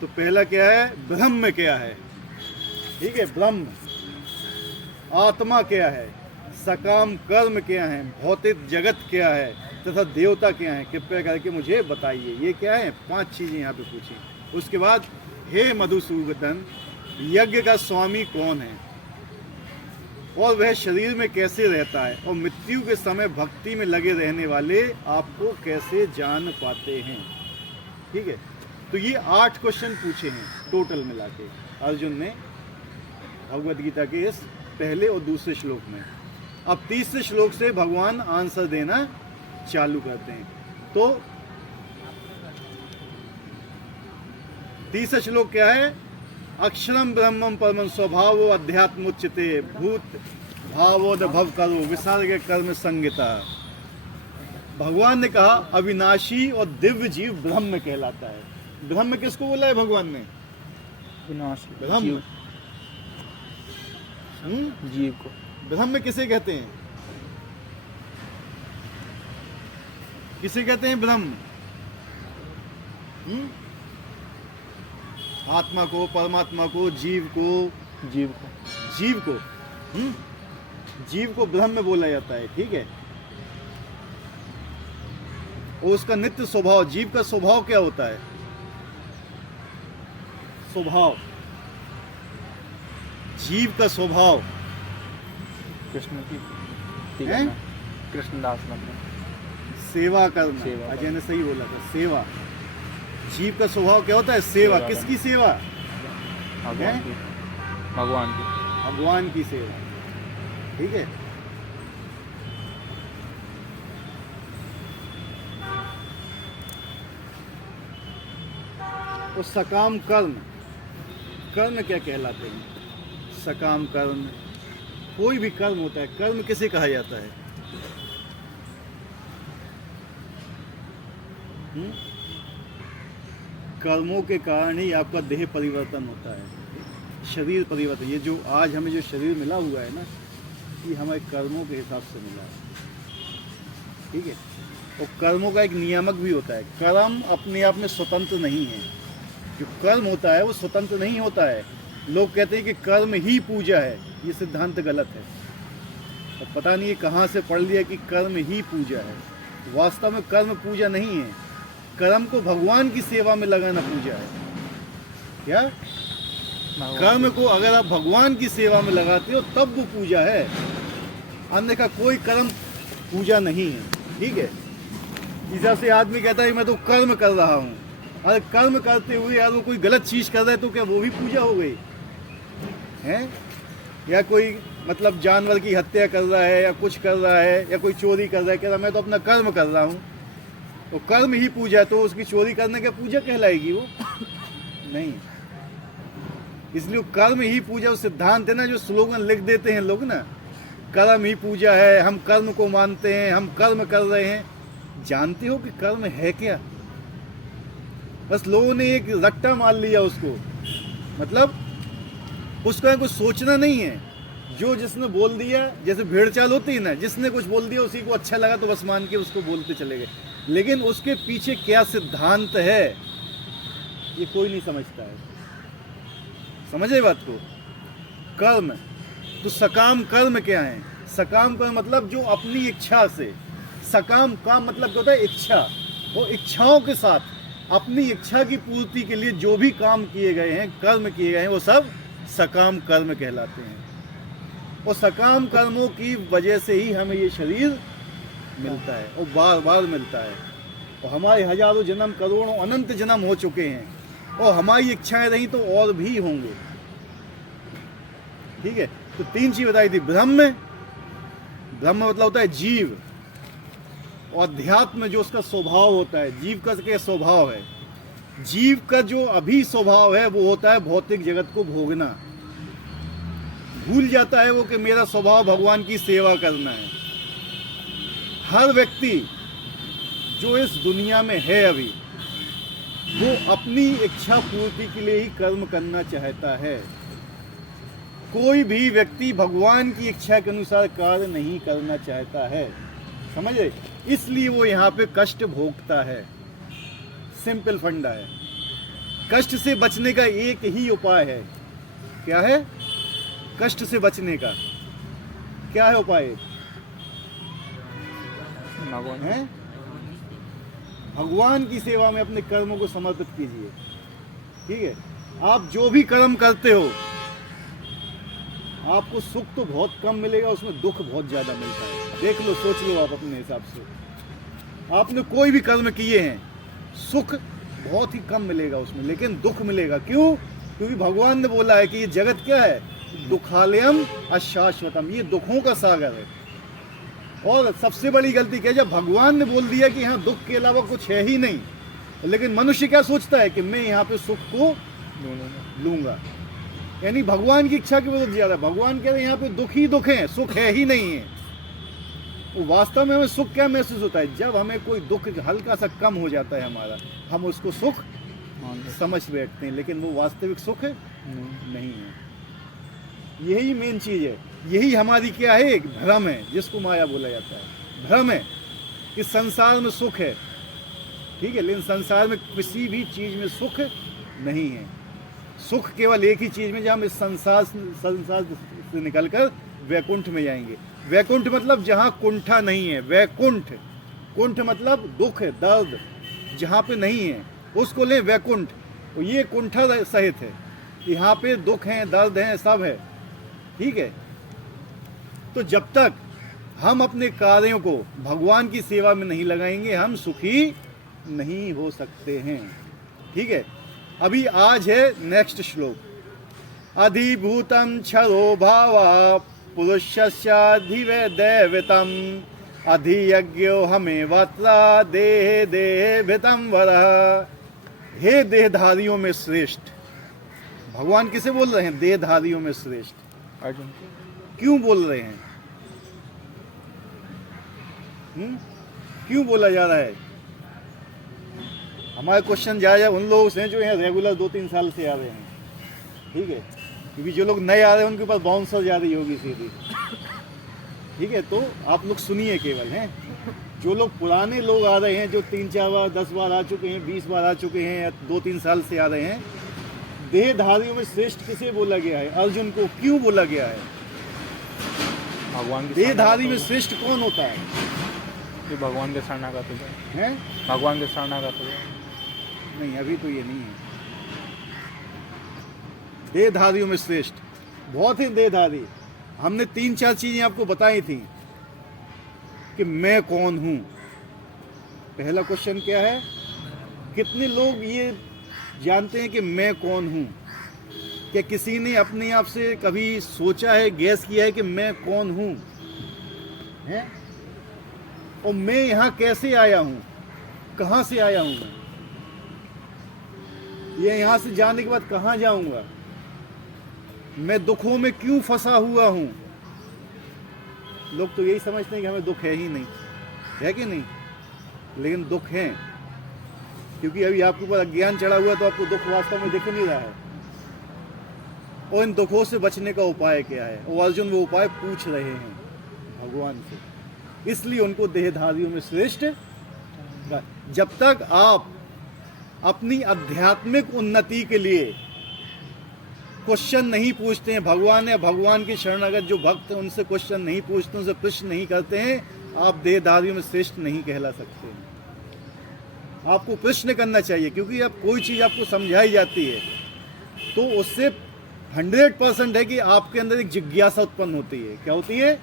तो पहला क्या है, ब्रह्म क्या है, ठीक है, ब्रह्म। आत्मा क्या है, सकाम कर्म क्या है, भौतिक जगत क्या है, तथा देवता क्या है, कृपया करके मुझे बताइए। ये क्या है, 5 चीजें यहाँ पे पूछी। उसके बाद, हे मधुसूदन, यज्ञ का स्वामी कौन है और वह शरीर में कैसे रहता है, और मृत्यु के समय भक्ति में लगे रहने वाले आपको कैसे जान पाते हैं। ठीक है, तो ये 8 क्वेश्चन पूछे हैं टोटल मिला के अर्जुन ने भगवद गीता के इस पहले और दूसरे श्लोक में। अब तीसरे श्लोक से भगवान आंसर देना चालू करते हैं। तो तीसरा श्लोक क्या है, अक्षरम ब्रह्मम परमं स्वभावो अध्यात्मोच्यते भूत भावोद भव करो विसर्ग कर्म संगीता। भगवान ने कहा अविनाशी और दिव्य जीव ब्रह्म कहलाता है। ब्रह्म किसको बोला है भगवान ने, विनाशी ब्रह्म, जीव को। ब्रह्म किसे कहते हैं, किसे कहते हैं ब्रह्म, आत्मा को, परमात्मा को, जीव को, जीव को, जीव को, जीव को ब्रह्म बोला जाता है। ठीक है, और उसका नित्य स्वभाव, जीव का स्वभाव क्या होता है, स्वभाव, जीव का स्वभाव कृष्ण की हैं? कृष्णदास मतलब सेवा करना। सेवा अजय ने सही बोला था, सेवा। जीव का स्वभाव क्या होता है, सेवा। सेवा किसकी सेवा, भगवान की, भगवान की। भगवान की सेवा। ठीक है, तो सकाम कर्म, कर्म क्या कहलाते हैं, सकाम कर्म, कोई भी कर्म होता है, कर्म किसे कहा जाता है, कर्मों के कारण ही आपका देह परिवर्तन होता है, शरीर परिवर्तन। ये जो आज हमें जो शरीर मिला हुआ है ना, ये हमारे कर्मों के हिसाब से मिला है। ठीक है, और कर्मों का एक नियामक भी होता है। कर्म अपने आप में स्वतंत्र नहीं है, जो कर्म होता है वो स्वतंत्र नहीं होता है। लोग कहते हैं कि कर्म ही पूजा है, ये सिद्धांत गलत है। और पता नहीं ये कहाँ से पढ़ लिया कि कर्म ही पूजा है। वास्तव में कर्म पूजा नहीं है, कर्म को भगवान की सेवा में लगाना पूजा है। क्या, कर्म को अगर आप भगवान की सेवा में लगाते हो तब वो पूजा है, अन्यथा कोई कर्म पूजा नहीं है। ठीक है, इस से आदमी कहता है मैं तो कर्म कर रहा हूँ, अरे कर्म करते हुए यार वो कोई गलत चीज़ कर रहा है तो क्या वो भी पूजा हो गई है? या कोई मतलब जानवर की हत्या कर रहा है या कुछ कर रहा है या कोई चोरी कर रहा है, कह रहा मैं तो अपना कर्म कर रहा हूँ, तो कर्म ही पूजा है, तो उसकी चोरी करने का पूजा कहलाएगी वो? नहीं। इसलिए कर्म ही पूजा वो सिद्धांत है ना, जो स्लोगन लिख देते हैं लोग ना, कर्म ही पूजा है, हम कर्म को मानते हैं, हम कर्म कर रहे हैं। जानते हो कि कर्म है क्या? बस लोगों ने एक रट्टा मार लिया उसको, मतलब उसका कुछ सोचना नहीं है। जो जिसने बोल दिया, जैसे भेड़ चाल होती है ना, जिसने कुछ बोल दिया उसी को अच्छा लगा तो बस मान के उसको बोलते चले गए, लेकिन उसके पीछे क्या सिद्धांत है ये कोई नहीं समझता है। समझे बात को? कर्म, तो सकाम कर्म क्या है? सकाम कर्म मतलब जो अपनी इच्छा से, सकाम काम मतलब क्या होता है, इच्छा, और इच्छाओं के साथ अपनी इच्छा की पूर्ति के लिए जो भी काम किए गए हैं, कर्म किए गए हैं, वो सब सकाम कर्म कहलाते हैं। और सकाम कर्मों की वजह से ही हमें ये शरीर मिलता है और बार बार मिलता है। और हमारे हजारों जन्म, करोड़ों, अनंत जन्म हो चुके हैं, और हमारी इच्छाएं रही तो और भी होंगे। ठीक है, तो 3 चीज बताई थी। ब्रह्म, ब्रह्म मतलब होता है जीव, और अध्यात्म जो उसका स्वभाव होता है, जीव का क्या स्वभाव है, जीव का जो अभी स्वभाव है वो होता है भौतिक जगत को भोगना। भूल जाता है वो कि मेरा स्वभाव भगवान की सेवा करना है। हर व्यक्ति जो इस दुनिया में है अभी, वो अपनी इच्छा पूर्ति के लिए ही कर्म करना चाहता है। कोई भी व्यक्ति भगवान की इच्छा के अनुसार कार्य नहीं करना चाहता है, समझे? इसलिए वो यहाँ पे कष्ट भोगता है। सिंपल फंडा है। कष्ट से बचने का एक ही उपाय है। क्या है? कष्ट से बचने का क्या है उपाय? भगवान है भगवान की सेवा में अपने कर्मों को समर्पित कीजिए। ठीक है, आप जो भी कर्म करते हो आपको सुख तो बहुत कम मिलेगा, उसमें दुख बहुत ज्यादा मिलता है। देख लो, सोच लो आप अपने हिसाब से। आपने कोई भी कर्म किए हैं, सुख बहुत ही कम मिलेगा उसमें, लेकिन दुख मिलेगा। क्यों? क्योंकि भगवान ने बोला है कि ये जगत क्या है? दुखालयम अशाश्वतम, ये दुखों का सागर है। और सबसे बड़ी गलती क्या है? जब भगवान ने बोल दिया कि यहाँ दुख के अलावा कुछ है ही नहीं, लेकिन मनुष्य क्या सोचता है कि मैं यहाँ पे सुख को लूंगा। यानी भगवान की इच्छा की वजह से ज्यादा भगवान कह रहे हैं यहाँ पे दुख ही दुख है, सुख है ही नहीं है। वो वास्तव में हमें सुख क्या महसूस होता है? जब हमें कोई दुख हल्का सा कम हो जाता है हमारा, हम उसको सुख समझ बैठते हैं, लेकिन वो वास्तविक सुख नहीं है। यही मेन चीज है, यही हमारी क्या है? एक भ्रम है, जिसको माया बोला जाता है। भ्रम है कि संसार में सुख है, ठीक है, लेकिन संसार में किसी भी चीज में सुख नहीं है। सुख केवल एक ही चीज में, जहाँ हम इस संसार से निकलकर वैकुंठ में जाएंगे। वैकुंठ मतलब जहाँ कुंठा नहीं है। वैकुंठ, कुंठ मतलब दुख है, दर्द, जहाँ पे नहीं है उसको ले वैकुंठ। और ये कुंठा सहित है, यहाँ पे दुख है, दर्द है, सब है। ठीक है, तो जब तक हम अपने कार्यों को भगवान की सेवा में नहीं लगाएंगे, हम सुखी नहीं हो सकते हैं। ठीक है, अभी आज है नेक्स्ट श्लोक। अधिभूतं क्षरो भावा पुरुषस्याधिदैवतम् अधियज्ञो हमें वात्रा देहे देहे भितम वरः। हे देहधारियों में श्रेष्ठ, भगवान किसे बोल रहे हैं? देहधारियों में श्रेष्ठ। अर्जुन क्यों बोल रहे हैं? क्यों बोला जा रहा है? हमारा क्वेश्चन जाए उन लोगों से जो यहाँ रेगुलर 2-3 साल से आ रहे हैं। ठीक है, क्योंकि जो लोग नए आ रहे हैं उनके पास बाउंसर जा रही होगी सीधी। ठीक है, तो आप लोग सुनिए केवल हैं। जो लोग पुराने लोग आ रहे हैं, जो 3-4 बार 10 बार आ चुके हैं, 20 बार आ चुके हैं, या 2-3 साल से आ रहे हैं, देहधारियों में श्रेष्ठ किसे बोला गया है? अर्जुन को क्यों बोला गया है? भगवान देहधारी में श्रेष्ठ कौन होता है? जो भगवान के शरणागत है, भगवान के शरणागत है। नहीं, अभी तो ये नहीं है। देहधारियों में श्रेष्ठ बहुत है देहधारी। हमने 3-4 चीजें आपको बताई थी कि मैं कौन हूं। पहला क्वेश्चन क्या है? कितने लोग ये जानते हैं कि मैं कौन हूं? क्या किसी ने अपने आप से कभी सोचा है, गैस किया है कि मैं कौन हूं? हैं? और मैं यहां कैसे आया हूं? कहां से आया हूं मैं? ये यहां से जाने के बाद कहां जाऊंगा? मैं दुखों में क्यों फंसा हुआ हूं? लोग तो यही समझते हैं कि हमें दुख है ही नहीं, है कि नहीं? लेकिन दुख है, क्योंकि अभी आपके ऊपर अज्ञान चढ़ा हुआ, तो आपको दुख वास्तव में दिख नहीं रहा है। और इन दुखों से बचने का उपाय क्या है? और अर्जुन वो उपाय पूछ रहे हैं भगवान से, इसलिए उनको देहधारियों में श्रेष्ठ। जब तक आप अपनी आध्यात्मिक उन्नति के लिए क्वेश्चन नहीं पूछते हैं, भगवान या भगवान के शरणागत जो भक्त हैं उनसे क्वेश्चन नहीं पूछते, उनसे प्रश्न नहीं करते हैं, आप देहधारियों में श्रेष्ठ नहीं कहला सकते हैं। आपको प्रश्न करना चाहिए, क्योंकि अब कोई चीज़ आपको समझाई जाती है तो उससे 100% है कि आपके अंदर एक जिज्ञासा उत्पन्न होती है। क्या होती है?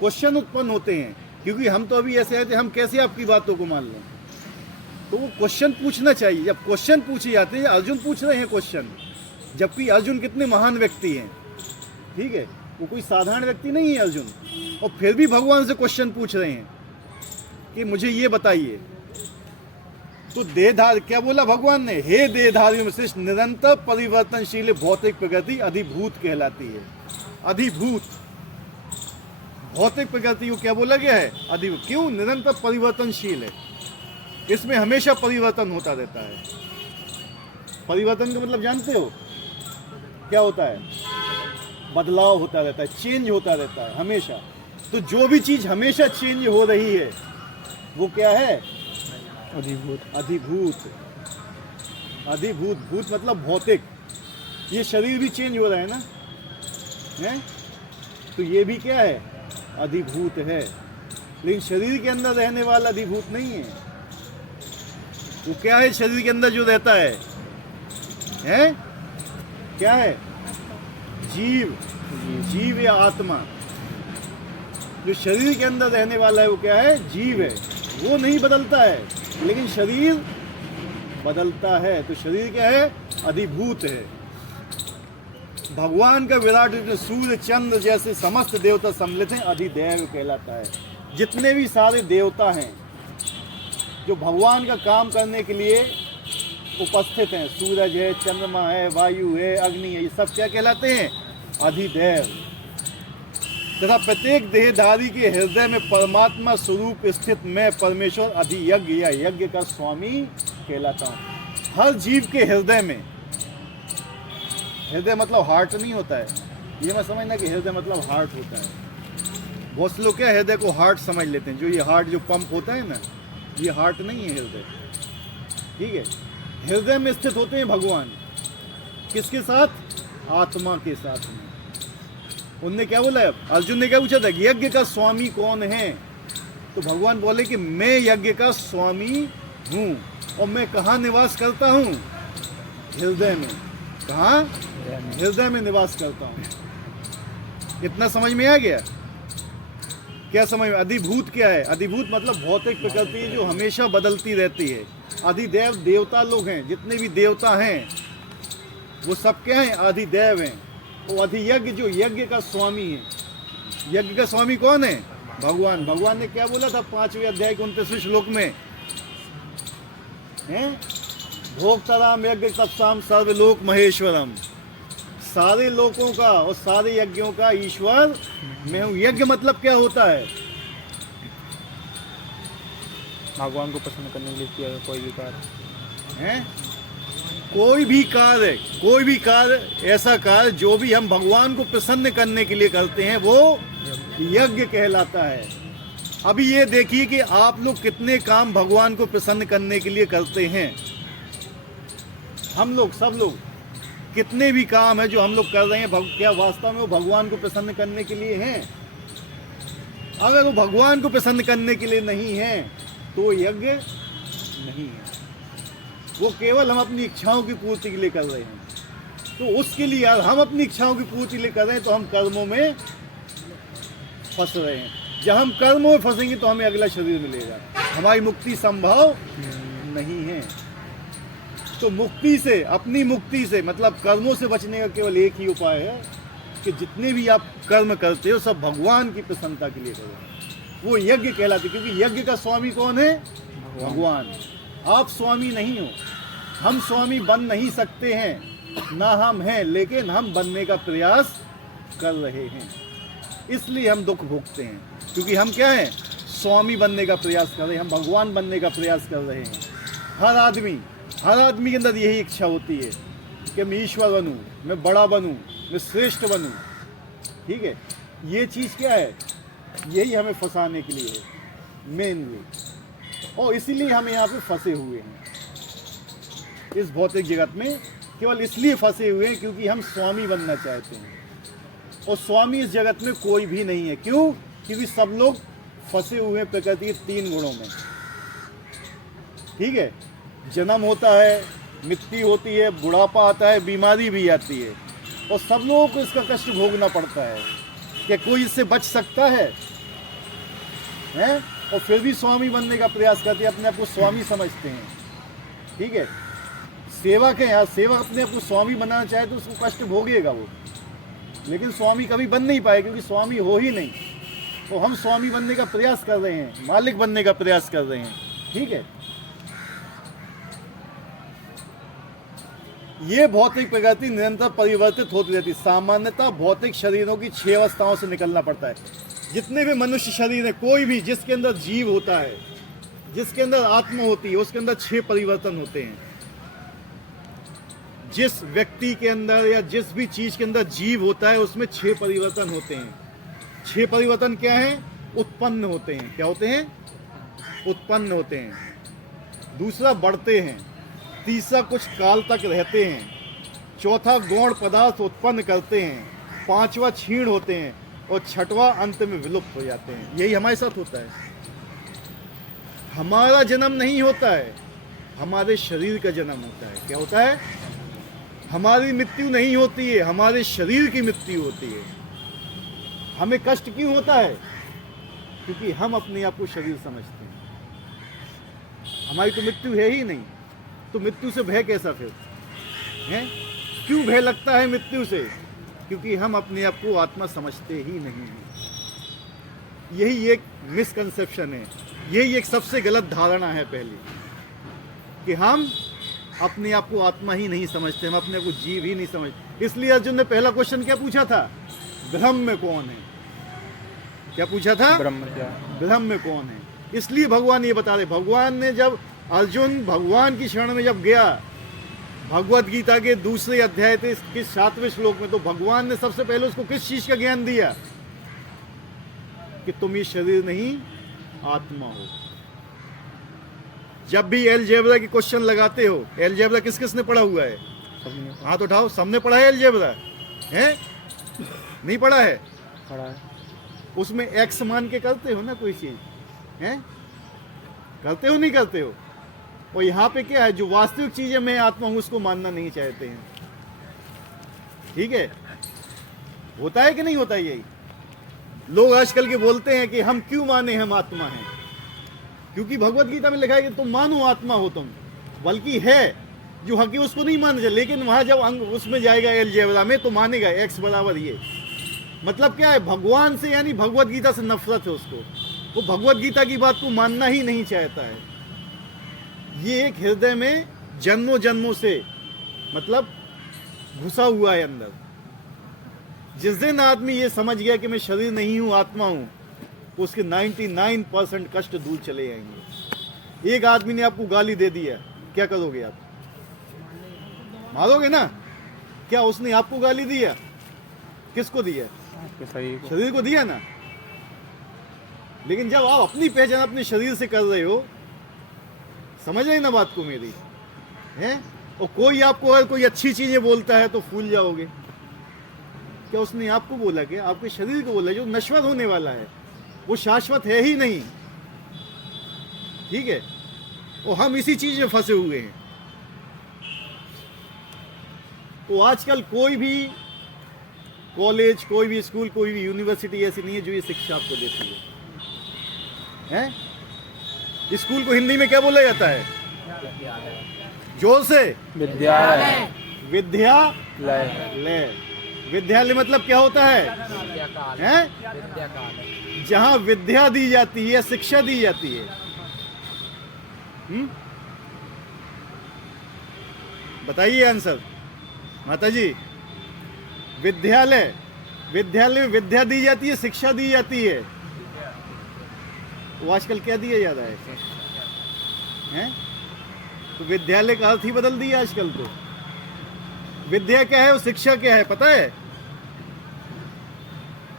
क्वेश्चन उत्पन्न होते हैं। क्योंकि हम तो अभी ऐसे हैं कि हम कैसे आपकी बातों को मान लें, तो वो क्वेश्चन पूछना चाहिए। जब क्वेश्चन पूछे जाते हैं, अर्जुन पूछ रहे हैं क्वेश्चन, जबकि अर्जुन कितने महान व्यक्ति हैं। ठीक है, वो कोई साधारण व्यक्ति नहीं है अर्जुन, और फिर भी भगवान से क्वेश्चन पूछ रहे हैं कि मुझे ये बताइए। तो देहधारी, क्या बोला भगवान ने? हे देहधारियों में श्रेष्ठ, निरंतर परिवर्तनशील भौतिक प्रकृति अधिभूत कहलाती है। अधिभूत भौतिक प्रकृति को क्या बोला गया है? अधिभूत। क्यों? निरंतर परिवर्तनशील है, इसमें हमेशा परिवर्तन होता रहता है। परिवर्तन का मतलब जानते हो क्या होता है? बदलाव होता रहता है, चेंज होता रहता है हमेशा। तो जो भी चीज हमेशा चेंज हो रही है वो क्या है? अधिभूत। अधिभूत। अधिभूत, भूत मतलब भौतिक। ये शरीर भी चेंज हो रहा है ना, है? तो ये भी क्या है? अधिभूत है। लेकिन शरीर के अंदर रहने वाला अधिभूत नहीं है। वो क्या है शरीर के अंदर जो रहता है? क्या है? जीव, जीव या आत्मा। जो शरीर के अंदर रहने वाला है वो क्या है? जीव है। वो नहीं बदलता है, लेकिन शरीर बदलता है। तो शरीर क्या है? अधिभूत है। भगवान का विराट रूप में सूर्य चंद्र जैसे समस्त देवता सम्मिलित हैं, अधिदैव कहलाता है। जितने भी सारे देवता हैं जो भगवान का काम करने के लिए उपस्थित हैं, सूरज है, चंद्रमा है, वायु है, अग्नि है, ये सब क्या कहलाते हैं? अधिदैव। तथा प्रत्येक देहधारी के हृदय में परमात्मा स्वरूप स्थित मैं परमेश्वर अधियज्ञ या यज्ञ का स्वामी कहलाता हूँ। हर जीव के हृदय में, हृदय मतलब हार्ट नहीं होता है, ये मैं समझना कि हृदय मतलब हार्ट होता है। बहुत से लोग क्या हृदय को हार्ट समझ लेते हैं। जो ये हार्ट जो पंप होता है ना, ये हार्ट नहीं है हृदय, ठीक है? हृदय में स्थित होते हैं भगवान। किसके साथ? आत्मा के साथ में। उनने क्या बोला है? अर्जुन ने क्या पूछा था? यज्ञ का स्वामी कौन है? तो भगवान बोले कि मैं यज्ञ का स्वामी हूँ। और मैं कहाँ निवास करता हूँ? हृदय में। कहाँ? हृदय में निवास करता हूँ। इतना समझ में आ गया? क्या समझ में? अधिभूत क्या है? अधिभूत मतलब भौतिक प्रकृति जो हमेशा बदलती रहती है। अधिदैव देवता लोग हैं, जितने भी देवता हैं वो सब क्या हैं? अधिदैव हैं। वो अधियज्ञ जो यज्ञ का स्वामी है। यज्ञ का स्वामी कौन है? भगवान। भगवान ने क्या बोला था 5वें अध्याय के 29वें श्लोक में? भोक्ताराम यज्ञ तत्साम सर्वलोक महेश्वरम। सारे लोकों का और सारे यज्ञों का ईश्वर मैं हूँ। यज्ञ मतलब क्या होता है? भगवान को पसंद करने के लिए किया कोई भी कार्य है। कोई भी कार्य, ऐसा कार्य जो भी हम भगवान को प्रसन्न करने के लिए करते हैं वो यज्ञ कहलाता है। अभी ये देखिए कि आप लोग कितने काम भगवान को प्रसन्न करने के लिए करते हैं। हम लोग सब लोग कितने भी काम है जो हम लोग कर रहे हैं, क्या वास्तव में वो भगवान को प्रसन्न करने के लिए हैं? अगर वो भगवान को प्रसन्न करने के लिए नहीं है तो यज्ञ नहीं है। वो केवल हम अपनी इच्छाओं की पूर्ति के लिए कर रहे हैं। तो उसके लिए यार हम अपनी इच्छाओं की पूर्ति के लिए कर रहे हैं तो हम कर्मों में फंस रहे हैं। जब हम कर्मों में फंसेंगे तो हमें अगला शरीर मिलेगा। हमारी मुक्ति संभव नहीं है। तो मुक्ति से, अपनी मुक्ति से मतलब कर्मों से बचने का केवल एक ही उपाय है कि जितने भी आप कर्म करते हो सब भगवान की प्रसन्नता के लिए करो। वो यज्ञ कहलाते। क्योंकि यज्ञ का स्वामी कौन है? भगवान। आप स्वामी नहीं हो। हम स्वामी बन नहीं सकते हैं, ना हम हैं, लेकिन हम बनने का प्रयास कर रहे हैं। इसलिए हम दुख भोगते हैं, क्योंकि हम क्या हैं? स्वामी बनने का प्रयास कर रहे हैं, हम भगवान बनने का प्रयास कर रहे हैं। हर आदमी के अंदर यही इच्छा होती है कि मैं ईश्वर बनूं, मैं बड़ा बनूं, मैं श्रेष्ठ बनूं। ठीक है? ये चीज़ क्या है? यही हमें फंसाने के लिए है मेनली। और इसीलिए हम यहाँ पे फंसे हुए हैं इस भौतिक जगत में। केवल इसलिए फंसे हुए हैं क्योंकि हम स्वामी बनना चाहते हैं। और स्वामी इस जगत में कोई भी नहीं है। क्यों? क्योंकि सब लोग फंसे हुए हैं प्रकृति के 3 गुणों में। ठीक है? जन्म होता है, मृत्यु होती है, बुढ़ापा आता है, बीमारी भी आती है, और सब लोगों को इसका कष्ट भोगना पड़ता है। क्या कोई इससे बच सकता है? और फिर भी स्वामी बनने का प्रयास करते हैं, अपने आप को स्वामी समझते हैं। ठीक है? सेवक है यार, सेवक अपने आप को स्वामी बनाना चाहे तो उसको कष्ट भोगेगा वो, लेकिन स्वामी कभी बन नहीं पाए क्योंकि स्वामी हो ही नहीं। तो हम स्वामी बनने का प्रयास कर रहे हैं, मालिक बनने का प्रयास कर रहे हैं। ठीक है? ये भौतिक प्रकृति निरंतर परिवर्तित होती रहती है। सामान्यतः भौतिक शरीरों की 6 अवस्थाओं से निकलना पड़ता है। जितने भी मनुष्य शरीर है, कोई भी जिसके अंदर जीव होता है, जिसके अंदर आत्मा होती है, उसके अंदर 6 परिवर्तन होते हैं। जिस व्यक्ति के अंदर या जिस भी चीज के अंदर जीव होता है उसमें 6 परिवर्तन होते हैं। 6 परिवर्तन क्या है? उत्पन्न होते हैं। क्या होते हैं? उत्पन्न होते हैं। दूसरा, बढ़ते हैं। तीसरा कुछ काल तक रहते हैं, चौथा गौण पदार्थ उत्पन्न करते हैं, पांचवा क्षीण होते हैं और छठवां अंत में विलुप्त हो जाते हैं। यही हमारे साथ होता है। हमारा जन्म नहीं होता है, हमारे शरीर का जन्म होता है। क्या होता है? हमारी मृत्यु नहीं होती है, हमारे शरीर की मृत्यु होती है। हमें कष्ट क्यों होता है? क्योंकि हम अपने आप को शरीर समझते हैं। हमारी तो मृत्यु है ही नहीं, तो मृत्यु से भय कैसा फिर है? क्यों भय लगता है मृत्यु से? क्योंकि हम अपने आप को आत्मा समझते ही नहीं हैं। यही एक मिसकंसेप्शन है, यही एक सबसे गलत धारणा है पहली, कि हम अपने आप को आत्मा ही नहीं समझते, हम अपने को जीव ही नहीं समझते। इसलिए अर्जुन ने पहला क्वेश्चन क्या पूछा था? ब्रह्म कौन है? क्या पूछा था? ब्रह्म क्या? ब्रह्म कौन है? इसलिए भगवान ये बता रहे, भगवान ने जब अर्जुन भगवान की शरण में जब गया, भगवत गीता के दूसरे अध्याय के 7वें श्लोक में, तो भगवान ने सबसे पहले उसको किस चीज का ज्ञान दिया? कि तुम ये शरीर नहीं आत्मा हो। जब भी एलजेब्रा की क्वेश्चन लगाते हो, एलजेब्रा किस किस ने पढ़ा हुआ है? हाथ उठाओ, सबने पढ़ा है एलजेब्रा? है? नहीं पढ़ा है? पढ़ा है। उसमें एक्स मान के करते हो ना कोई चीज, है? करते हो नहीं करते हो? और यहाँ पे क्या है, जो वास्तविक चीज है मैं आत्मा हूं, उसको मानना नहीं चाहते हैं। ठीक है? होता है कि नहीं होता? यही लोग आजकल के बोलते हैं कि हम क्यों माने हम आत्मा हैं, क्योंकि भगवत गीता में लिखा है कि तुम मानो आत्मा हो तुम, बल्कि है जो हकी उसको नहीं माना जाए। लेकिन वहां जब अंग उसमें जाएगा एलजेब्रा में, तो मानेगा एक्स बराबर ये। मतलब क्या है? भगवान से यानी भगवत गीता से नफरत है उसको, वो भगवत गीता की बात को मानना ही नहीं चाहता है। ये एक हृदय में जन्मों जन्मों से मतलब घुसा हुआ है अंदर। जिस दिन आदमी ये समझ गया कि मैं शरीर नहीं हूं, आत्मा हूं, उसके 99% कष्ट दूर चले जाएंगे। एक आदमी ने आपको गाली दे दी है, क्या करोगे आप? मारोगे ना? क्या उसने आपको गाली दी है? किसको दी है? शरीर को दिया ना। लेकिन जब आप अपनी पहचान अपने शरीर से कर रहे हो, समझ रहे ना बात को मेरी, है? और कोई आपको अगर कोई अच्छी चीजें बोलता है तो फूल जाओगे। क्या उसने आपको बोला? कि आपके शरीर को बोला, जो नश्वर होने वाला है, वो शाश्वत है ही नहीं। ठीक है? और हम इसी चीज में फंसे हुए हैं। तो आजकल कोई भी कॉलेज, कोई भी स्कूल, कोई भी यूनिवर्सिटी ऐसी नहीं है जो ये शिक्षा आपको देती है। हैं? स्कूल को हिंदी में क्या बोला जाता है? जोर से। विद्यालय। विद्यालय। विद्यालय मतलब क्या होता है? हैं? जहां विद्या दी जाती है, शिक्षा दी जाती है। बताइए आंसर माता जी। विद्यालय, विद्यालय में विद्या दी जाती है, शिक्षा दी जाती है। वो आजकल क्या दिया जा रहा है? हैं? तो विद्यालय का अर्थ ही बदल दिया आजकल। तो विद्या क्या है और शिक्षा क्या है पता है?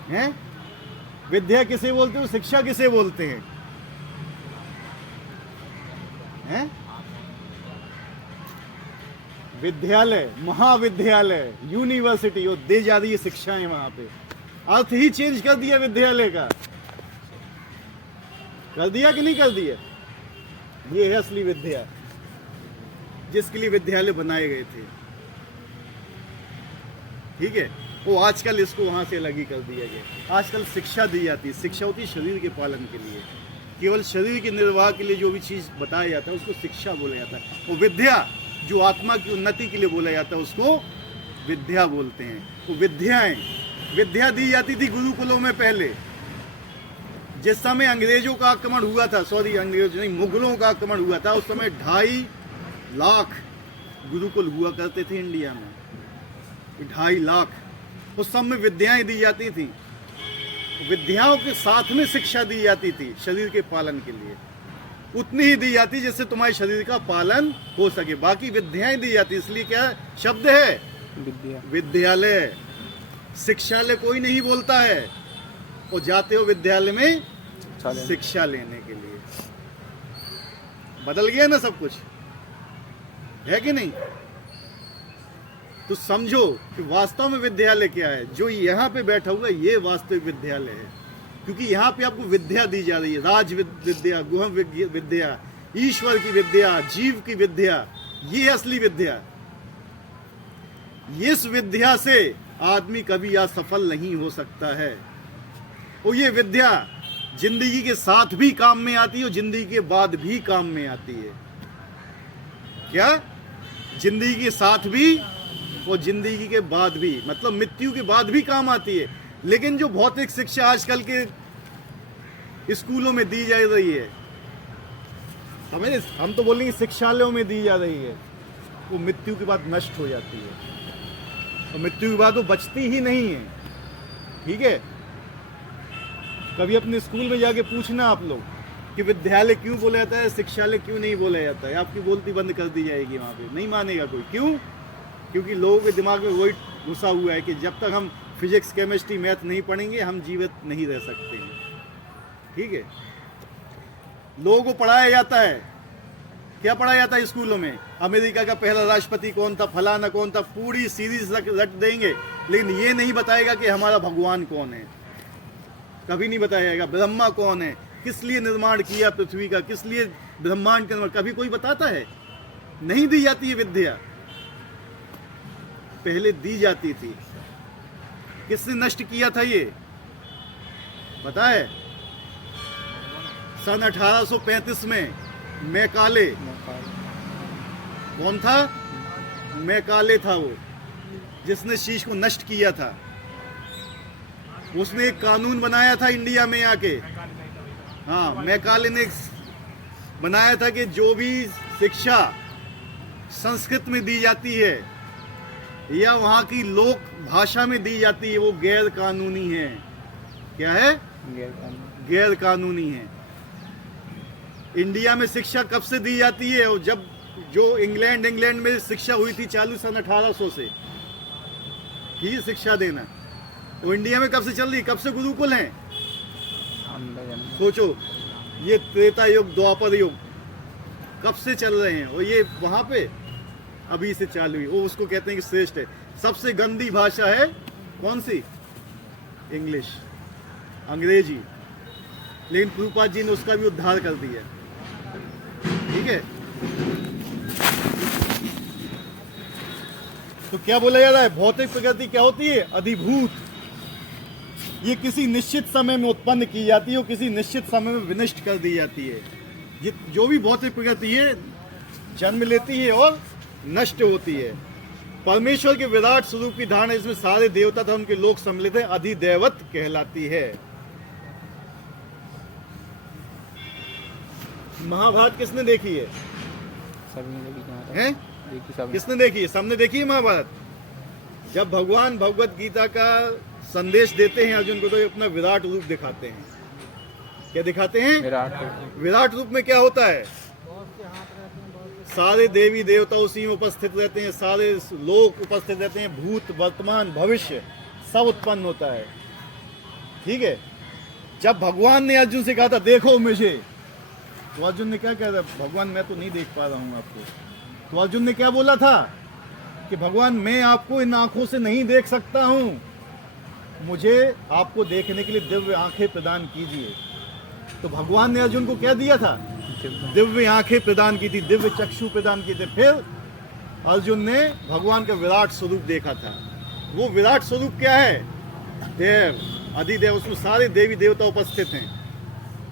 हैं? विद्या किसे बोलते हो, शिक्षा किसे बोलते हैं? हैं? विद्यालय, महाविद्यालय, यूनिवर्सिटी, और दे जा रही है शिक्षाएं वहां पे। अर्थ ही चेंज कर दिया विद्यालय का। कर दिया कि नहीं कर दिया? ये है असली विद्या, जिसके लिए विद्यालय बनाए गए थे। ठीक है? वो आजकल इसको वहां से अलग ही कर दिया गया। आजकल शिक्षा दी जाती है। शिक्षा होती है शरीर के पालन के लिए, केवल शरीर के निर्वाह के लिए जो भी चीज बताया जाता है उसको शिक्षा बोला जाता है। वो विद्या जो आत्मा की उन्नति के लिए बोला जाता है उसको विद्या बोलते हैं। वो विद्याएं, विद्या दी जाती थी गुरुकुलों में पहले। जिस समय अंग्रेजों का आक्रमण हुआ था, सॉरी अंग्रेजों नहीं, मुगलों का आक्रमण हुआ था, उस समय 2.5 लाख गुरुकुल हुआ करते थे इंडिया में। 2.5 लाख। उस समय विद्याएं दी जाती थी। विद्याओं के साथ में शिक्षा दी जाती थी शरीर के पालन के लिए। उतनी ही दी जाती जिससे तुम्हारे शरीर का पालन हो सके। बाकी विद्याएं दी जाती, इसलिए क्या शब्द है? विद्या। विद्यालय। शिक्षालय कोई नहीं बोलता है। और जाते हो विद्यालय में शिक्षा लेने के लिए। बदल गया ना सब कुछ। है कि नहीं? तो समझो कि वास्तव में विद्यालय क्या है। जो यहाँ पे बैठा हुआ है ये वास्तविक विद्यालय है, क्योंकि यहाँ पे आपको विद्या दी जा रही है, राज विद्या, गुहम विद्या, ईश्वर की विद्या, जीव की विद्या, ये असली विद्या। इस विद्या से आदमी कभी असफल नहीं हो सकता है, और ये विद्या जिंदगी के साथ भी काम में आती है और जिंदगी के बाद भी काम में आती है। क्या? जिंदगी के साथ भी और जिंदगी के बाद भी, मतलब मृत्यु के बाद भी काम आती है। लेकिन जो भौतिक शिक्षा आजकल के स्कूलों में दी जा रही है, हम तो बोलेंगे शिक्षालयों में दी जा रही है, वो मृत्यु के बाद नष्ट हो जाती है, और मृत्यु के बाद वो बचती ही नहीं है। ठीक है? कभी अपने स्कूल में जाके पूछना आप लोग कि विद्यालय क्यों बोला जाता है, शिक्षालय क्यों नहीं बोला जाता है, आपकी बोलती बंद कर दी जाएगी वहाँ पे, नहीं मानेगा कोई। क्यों? क्योंकि लोगों के दिमाग में वही घुसा हुआ है कि जब तक हम फिजिक्स, केमिस्ट्री, मैथ नहीं पढ़ेंगे हम जीवित नहीं रह सकते हैं। ठीक है? लोगों को पढ़ाया जाता है, क्या पढ़ाया जाता है स्कूलों में? अमेरिका का पहला राष्ट्रपति कौन था, फलाना कौन था, पूरी सीरीज रट देंगे, लेकिन ये नहीं बताएगा कि हमारा भगवान कौन है। कभी नहीं बताया जाएगा। ब्रह्मा कौन है, किस लिए निर्माण किया पृथ्वी का, किस लिए ब्रह्मांड का निर्माण, कभी कोई बताता है? नहीं दी जाती है विद्या। पहले दी जाती थी। किसने नष्ट किया था ये पता है? सन 1835 में मैकाले, कौन था? मैकाले था वो, जिसने शीश को नष्ट किया था। उसने एक कानून बनाया था इंडिया में आके। हाँ, मैकाले ने बनाया था कि जो भी शिक्षा संस्कृत में दी जाती है या वहाँ की लोक भाषा में दी जाती है वो गैर कानूनी है। क्या है? गैर कानूनी है। इंडिया में शिक्षा कब से दी जाती है? और जब जो इंग्लैंड में शिक्षा हुई थी चालू सन 1800 से ही शिक्षा देना, वो इंडिया में कब से चल रही? कब से गुरुकुल हैं? सोचो, ये त्रेता युग, द्वापर युग कब से चल रहे हैं, और ये वहां पे अभी से चालू हुई। वो उसको कहते हैं कि श्रेष्ठ है। सबसे गंदी भाषा है कौन सी? इंग्लिश, अंग्रेजी। लेकिन प्रभुपाद जी ने उसका भी उद्धार कर दिया। ठीक है? तो क्या बोला जा रहा है? भौतिक प्रकृति क्या होती है? अधिभूत। ये किसी निश्चित समय में उत्पन्न की जाती है और किसी निश्चित समय में विनष्ट कर दी जाती है। ये जो भी भौतिक प्रकृति है जन्म लेती है और नष्ट होती है। परमेश्वर के विराट स्वरूप की धारणा, इसमें सारे देवता तथा उनके लोग सम्मिलित हैं, अधिदैवत कहलाती है। महाभारत किसने देखी है? हैं? किसने देखी है? सबने देखी है महाभारत। जब भगवान भगवत गीता का संदेश देते हैं अर्जुन को, तो अपना विराट रूप दिखाते हैं। क्या दिखाते हैं? विराट रूप में क्या होता है? सारे देवी देवता उसी में उपस्थित रहते हैं, सारे लोग उपस्थित रहते हैं, भूत, वर्तमान, भविष्य सब उत्पन्न होता है। ठीक है? जब भगवान ने अर्जुन से कहा था देखो मुझे, तो अर्जुन ने क्या कहा था? भगवान मैं तो नहीं देख पा रहा हूं आपको। तो अर्जुन ने क्या बोला था कि भगवान मैं आपको इन आंखों से नहीं देख सकता हूं, मुझे आपको देखने के लिए दिव्य आंखें प्रदान कीजिए। तो भगवान ने अर्जुन को क्या दिया था? दिव्य आंखें प्रदान की थी, दिव्य चक्षु प्रदान किए थे। फिर अर्जुन ने भगवान का विराट स्वरूप देखा था। वो विराट स्वरूप क्या है? देव, अधिदेव। उसमें सारे देवी देवता उपस्थित हैं।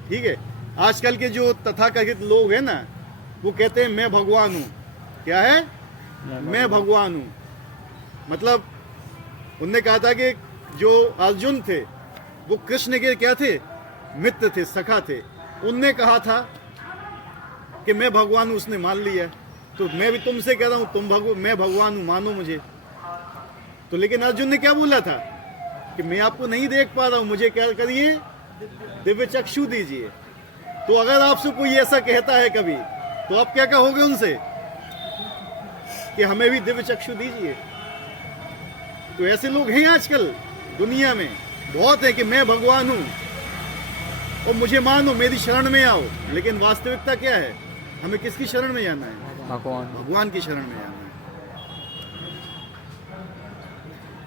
ठीक है? आजकल के जो तथाकथित लोग हैं ना, वो कहते हैं मैं भगवान हूं। क्या है? मैं भगवान हूं। मतलब उनने कहा था कि जो अर्जुन थे वो कृष्ण के क्या थे? मित्र थे, सखा थे। उनने कहा था कि मैं भगवान हूं, उसने मान लिया। तो मैं भी तुमसे कह रहा हूं मैं भगवान हूं, मानो मुझे। तो लेकिन अर्जुन ने क्या बोला था कि मैं आपको नहीं देख पा रहा हूं, मुझे क्या करिए? दिव्य चक्षु दीजिए। तो अगर आपसे कोई ऐसा कहता है कभी, तो आप क्या कहोगे उनसे? कि हमें भी दिव्य चक्षु दीजिए। तो ऐसे लोग हैं आजकल दुनिया में, बहुत है कि मैं भगवान हूं और मुझे मानो, मेरी शरण में आओ। लेकिन वास्तविकता क्या है? हमें किसकी शरण में जाना है? भगवान की शरण में आना है।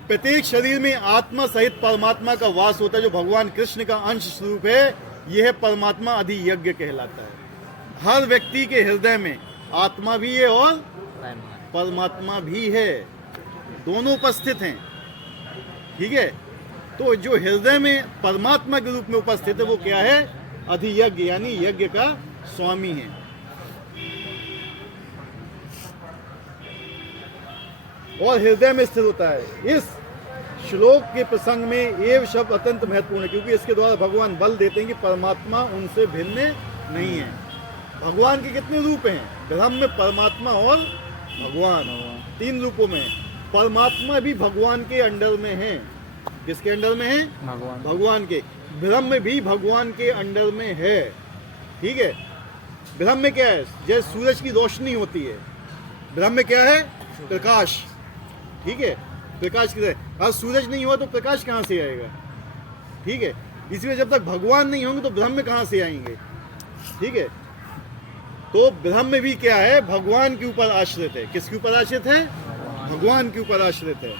प्रत्येक शरीर में आत्मा सहित परमात्मा का वास होता है, जो भगवान कृष्ण का अंश स्वरूप है। यह परमात्मा अधियज्ञ कहलाता है। हर व्यक्ति के हृदय में आत्मा भी है और परमात्मा भी है, दोनों उपस्थित हैं। ठीक है, तो जो हृदय में परमात्मा के रूप में उपस्थित है वो क्या है? अधियज्ञ, यानी यज्ञ का स्वामी है। और हृदय में स्थिर होता है। इस श्लोक के प्रसंग में एव शब्द अत्यंत महत्वपूर्ण है, क्योंकि इसके द्वारा भगवान बल देते हैं कि परमात्मा उनसे भिन्न नहीं है। भगवान के कितने रूप हैं? ब्रह्म में परमात्मा और भगवान, तीन रूपों में। परमात्मा भी भगवान के अंडर में है। किसके अंडर में है? भगवान के। ब्रह्म भी भगवान के अंडर में है। ठीक है, ब्रह्म में क्या है? जैसे सूरज की रोशनी होती है, ब्रह्म में क्या है? प्रकाश। ठीक है, प्रकाश की तरह। आज सूरज नहीं हुआ तो प्रकाश कहाँ से आएगा? ठीक है, इसलिए जब तक भगवान नहीं होंगे तो ब्रह्म कहाँ से आएंगे? ठीक है, तो ब्रह्म भी क्या है? भगवान के ऊपर आश्रित है। किसके ऊपर आश्रित है? भगवान के ऊपर आश्रित है।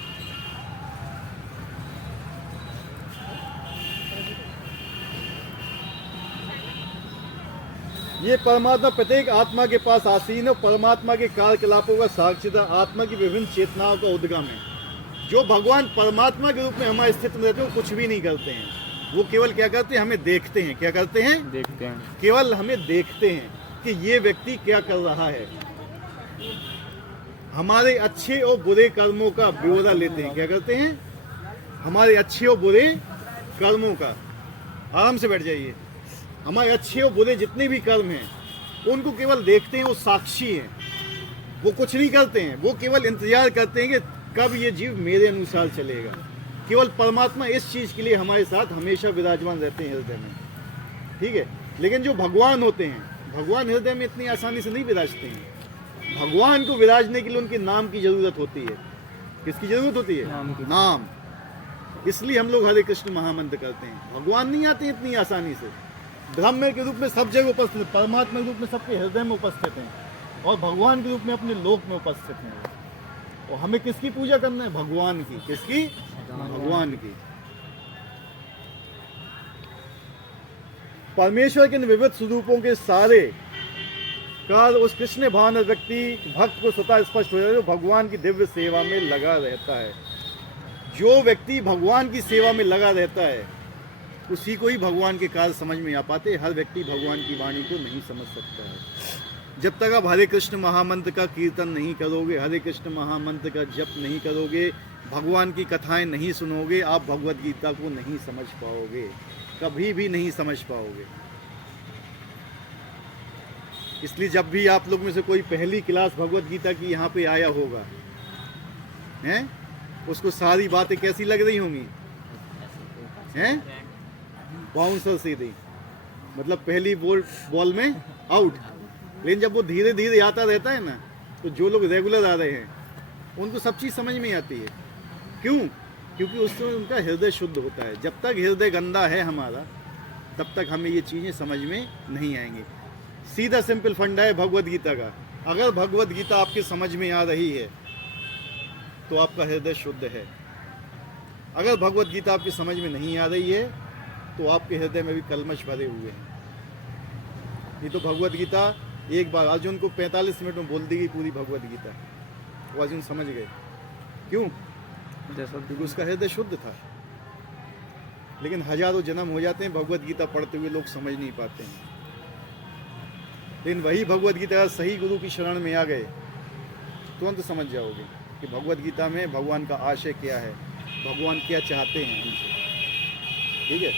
ये परमात्मा प्रत्येक आत्मा के पास आसीन है। परमात्मा के कार्यकलापों का साक्षीदार आत्मा की विभिन्न चेतनाओं का उद्गम है। जो भगवान परमात्मा के रूप में हमारे स्थित में रहते हैं वो कुछ भी नहीं करते हैं, वो केवल क्या करते हैं? हमें देखते हैं। क्या करते हैं? देखते हैं। केवल हमें देखते हैं कि ये व्यक्ति क्या कर रहा है। हमारे अच्छे और बुरे कर्मों का ब्यौरा लेते हैं। क्या करते हैं? हमारे अच्छे और बुरे कर्मों का, आराम से बैठ जाइए, हमारे अच्छे और बुरे जितने भी कर्म हैं उनको केवल देखते हैं। वो साक्षी हैं, वो कुछ नहीं करते हैं, वो केवल इंतजार करते हैं कि कब ये जीव मेरे अनुसार चलेगा। केवल परमात्मा इस चीज़ के लिए हमारे साथ हमेशा विराजमान रहते हैं हृदय में। ठीक है, लेकिन जो भगवान होते हैं, भगवान हृदय में इतनी आसानी से नहीं विराजते हैं। भगवान को विराजने के लिए उनके नाम की जरूरत होती है। किसकी जरूरत होती है? नाम। इसलिए हम लोग हरे कृष्ण महामंत्र करते हैं। भगवान नहीं आते इतनी आसानी से। ब्रह्म के रूप में सब जगह उपस्थित है, परमात्मा के रूप में सबके हृदय में उपस्थित हैं, और भगवान के रूप में अपने लोक में उपस्थित हैं। और हमें किसकी पूजा करना है? भगवान की। किसकी? भगवान की। परमेश्वर के विविध स्वरूपों के सारे काल उस कृष्ण भान व्यक्ति भक्त को स्वतः स्पष्ट हो जाता है, जो भगवान की दिव्य सेवा में लगा रहता है। जो व्यक्ति भगवान की सेवा में लगा रहता है उसी को ही भगवान के कार्य समझ में आ पाते। हर व्यक्ति भगवान की वाणी को नहीं समझ सकता है। जब तक आप हरे कृष्ण महामंत्र का कीर्तन नहीं करोगे, हरे कृष्ण महामंत्र का जप नहीं करोगे, भगवान की कथाएं नहीं सुनोगे, आप भगवद गीता को नहीं समझ पाओगे, कभी भी नहीं समझ पाओगे। इसलिए जब भी आप लोग में से कोई पहली क्लास भगवद गीता की यहाँ पे आया होगा, हैं, उसको सारी बातें कैसी लग रही होंगी? हैं? बाउंसर सीधी, मतलब पहली बॉल में आउट। लेकिन जब वो धीरे धीरे आता रहता है ना, तो जो लोग रेगुलर आ रहे हैं उनको सब चीज़ समझ में आती है। क्यों? क्योंकि उससे उनका हृदय शुद्ध होता है। जब तक हृदय गंदा है हमारा, तब तक हमें ये चीज़ें समझ में नहीं आएंगी। सीधा सिंपल फंडा है भगवद गीता का। अगर भगवद गीता आपके समझ में आ रही है तो आपका हृदय शुद्ध है। अगर भगवद गीता आपकी समझ में नहीं आ रही है तो आपके हृदय में भी कलमश भरे हुए हैं। ये तो भगवद गीता एक बार अर्जुन को 45 मिनट में बोल दी गई पूरी भगवद गीता, वो अर्जुन समझ गए। क्यों? क्योंकि उसका हृदय शुद्ध था। लेकिन हजारों जन्म हो जाते हैं भगवद गीता पढ़ते हुए, लोग समझ नहीं पाते हैं। लेकिन वही भगवद गीता सही गुरु की शरण में आ गए, तुरंत समझ जाओगे कि भगवद गीता में भगवान का आशय क्या है, भगवान क्या चाहते हैं हमसे। ठीक है,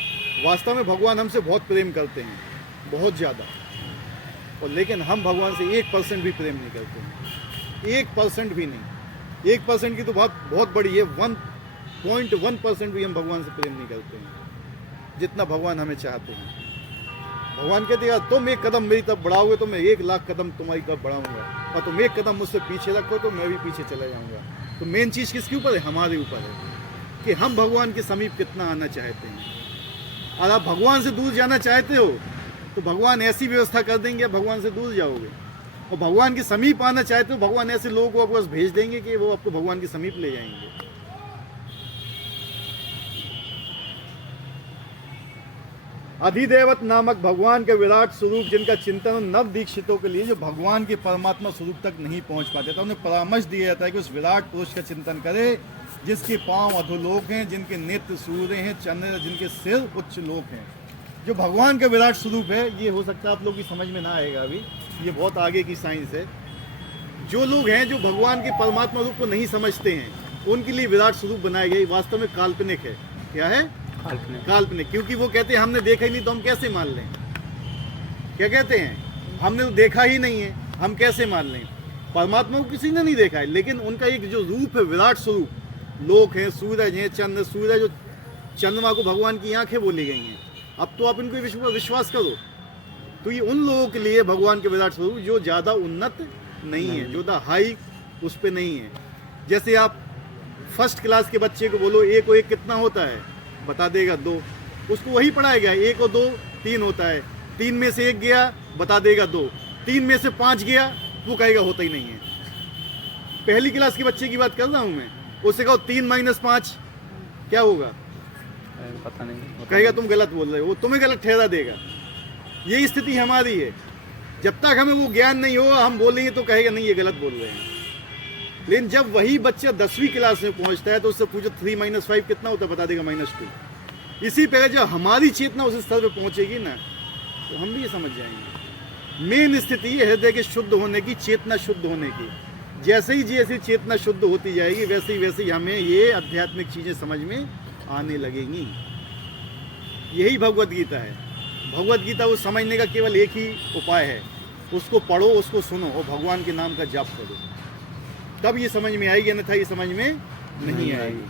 वास्तव में भगवान हमसे बहुत प्रेम करते हैं, बहुत ज़्यादा, और लेकिन हम भगवान से 1% भी प्रेम नहीं करते हैं। 1% भी नहीं। 1% की तो बात बहुत बड़ी है, 1.1% भी हम भगवान से प्रेम नहीं करते हैं जितना भगवान हमें चाहते हैं। भगवान कहते हैं तुम एक कदम मेरी तरफ बढ़ाओगे तो मैं 1 लाख कदम तुम्हारी तरफ बढ़ाऊंगा, और तुम 1 कदम मुझसे पीछे रखो तो मैं भी पीछे चला जाऊंगा। तो मेन चीज़ किसके ऊपर है? हमारे ऊपर है कि हम भगवान के समीप कितना आना चाहते हैं। और आप भगवान से दूर जाना चाहते हो तो भगवान ऐसी व्यवस्था कर देंगे, भगवान से दूर जाओगे। और भगवान के समीप आना चाहते हो, भगवान ऐसे लोगों को आपके पास भेज देंगे कि वो आपको भगवान के समीप ले जाएंगे। अधिदेवत नामक भगवान के विराट स्वरूप जिनका चिंतन नव दीक्षितों के लिए जो भगवान के परमात्मा स्वरूप तक नहीं पहुंच पाते, तो उन्हें परामर्श दिया जाता है कि उस विराट पुरुष का चिंतन करे जिसके पांव अधोलोक हैं, जिनके नेत्र सूर्य हैं, चंद्र, जिनके सिर उच्च लोक हैं। जो भगवान का विराट स्वरूप है, ये हो सकता है आप लोग की समझ में ना आएगा अभी, ये बहुत आगे की साइंस है। जो लोग हैं जो भगवान के परमात्मा रूप को नहीं समझते हैं, उनके लिए विराट स्वरूप बनाया गया वास्तव में काल्पनिक है। क्या है? काल्पनिक। क्योंकि वो कहते हैं हमने देखा ही नहीं तो हम कैसे मान लें। क्या कहते हैं? हमने तो देखा ही नहीं है, हम कैसे मान लें। परमात्मा को किसी ने नहीं देखा है, लेकिन उनका एक जो रूप है, विराट स्वरूप, लोक है, सूरज है, चंद्र, सूरज, जो चंद्रमा को भगवान की आंखें बोली गई हैं। अब तो आप इनको विश्वास करो, तो ये उन लोगों के लिए भगवान के विराट स्वरूप जो ज़्यादा उन्नत नहीं है, जो ज़्यादा हाई उस पर नहीं है। जैसे आप फर्स्ट क्लास के बच्चे को बोलो 1 और 1 कितना होता है, बता देगा 2, उसको वही पढ़ाया गया 1 और 2 3 होता है। 3 में से 1 गया, बता देगा 2। 3 में से 5 गया, वो कहेगा होता ही नहीं है। पहली क्लास के बच्चे की बात कर रहा हूँ मैं, उससे कहो 3 - 5 क्या होगा, पता नहीं, कहेगा तुम गलत बोल रहे हो, वो तुम्हें गलत ठहरा देगा। यही स्थिति हमारी है। जब तक हमें वो ज्ञान नहीं होगा, हम बोलेंगे तो कहेगा नहीं ये गलत बोल रहे हैं। लेकिन जब वही बच्चा 10वीं क्लास में पहुंचता है तो उससे पूछो 3 - 5 कितना होता है, बता देगा -2। इसी प्रकार जब हमारी चेतना उस स्तर पर पहुंचेगी ना, तो हम भी ये समझ जाएंगे। मेन स्थिति ये हृदय के शुद्ध होने की, चेतना शुद्ध होने की। जैसे ही चेतना शुद्ध होती जाएगी, वैसे ही हमें ये आध्यात्मिक चीज़ें समझ में आने लगेंगी। यही भगवत गीता है। भगवत गीता को समझने का केवल एक ही उपाय है, उसको पढ़ो, उसको सुनो और भगवान के नाम का जाप करो, तब ये समझ में आएगी, अन्यथा ये समझ में नहीं आएगी।